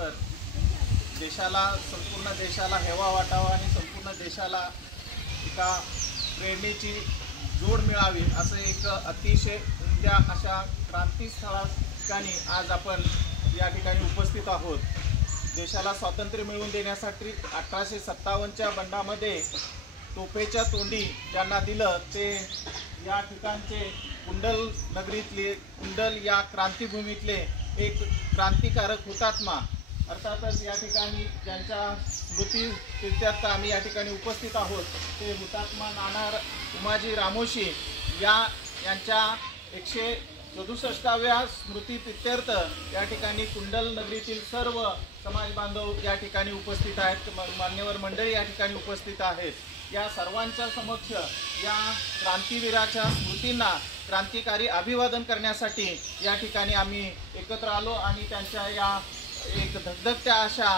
दिवसाबरोबर देशाला, संपूर्ण देशाला हेवा वाटावा आणि संपूर्ण देशाला एका प्रेरणेची जोड मिळावी असं एक अतिशय उमद्या अशा क्रांतीस्थळा ठिकाणी आज आपण या ठिकाणी उपस्थित आहोत। देशाला स्वातंत्र्य मिळवून देण्यासाठी 1857च्या बंडामध्ये तोफेच्या तोंडी ज्यांना दिलं ते या ठिकाणचे कुंडल नगरीतले, कुंडल या क्रांतीभूमीतले एक क्रांतिकारक हुतात्मा, अर्थातच या ठिकाणी ज्यांच्या स्मृती प्रित्यर्थ आम्ही या ठिकाणी उपस्थित आहोत ते हुतात्मा नाना उमाजी रामोशी यांच्या 167व्या स्मृती प्रित्यर्थ या ठिकाणी कुंडल नगरीतील सर्व समाज बांधव या ठिकाणी उपस्थित आहेत, मान्यवर मंडळी या ठिकाणी उपस्थित आहेत। या सर्वांच्या समक्ष या क्रांतीवीराच्या स्मृतींना क्रांतिकारी अभिवादन करण्यासाठी या ठिकाणी आम्ही एकत्र आलो आणि त्यांच्या या एक धगधगत्या अशा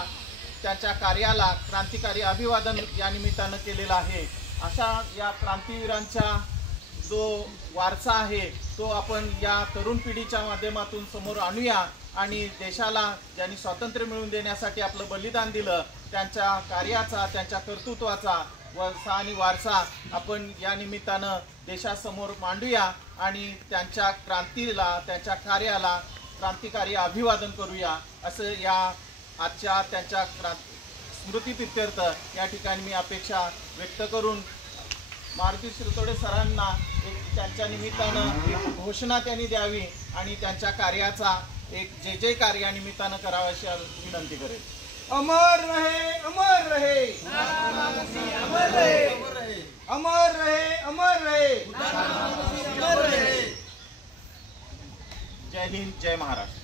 त्यांच्या कार्याला क्रांतिकारी अभिवादन या निमित्तानं केलेलं आहे। अशा या क्रांतीवीरांचा जो वारसा आहे तो आपण या तरुण पिढीच्या माध्यमातून समोर आणूया आणि देशाला ज्यांनी स्वातंत्र्य मिळवून देण्यासाठी आपलं बलिदान दिलं त्यांच्या कार्याचा, त्यांच्या कर्तृत्वाचा आणि वारसा आपण या निमित्तानं देशासमोर मांडूया आणि त्यांच्या क्रांतीला, त्यांच्या कार्याला क्रांतिकारी अभिवादन करूया असं या आजच्या त्यांच्या स्मृतीप्रित्यर्थ या ठिकाणी मी अपेक्षा व्यक्त करून मारुती शिरतोडे सरांना त्यांच्या निमित्तानं एक घोषणा त्यांनी द्यावी आणि त्यांच्या कार्याचा एक जय कार्या निमित्तानं करावा अशी विनंती करेल। अमर रहे, अमर रहे, अमर रहे, अमर रहे, अमर रहे, अमर रहे। जय हिंद, जय महाराष्ट्र।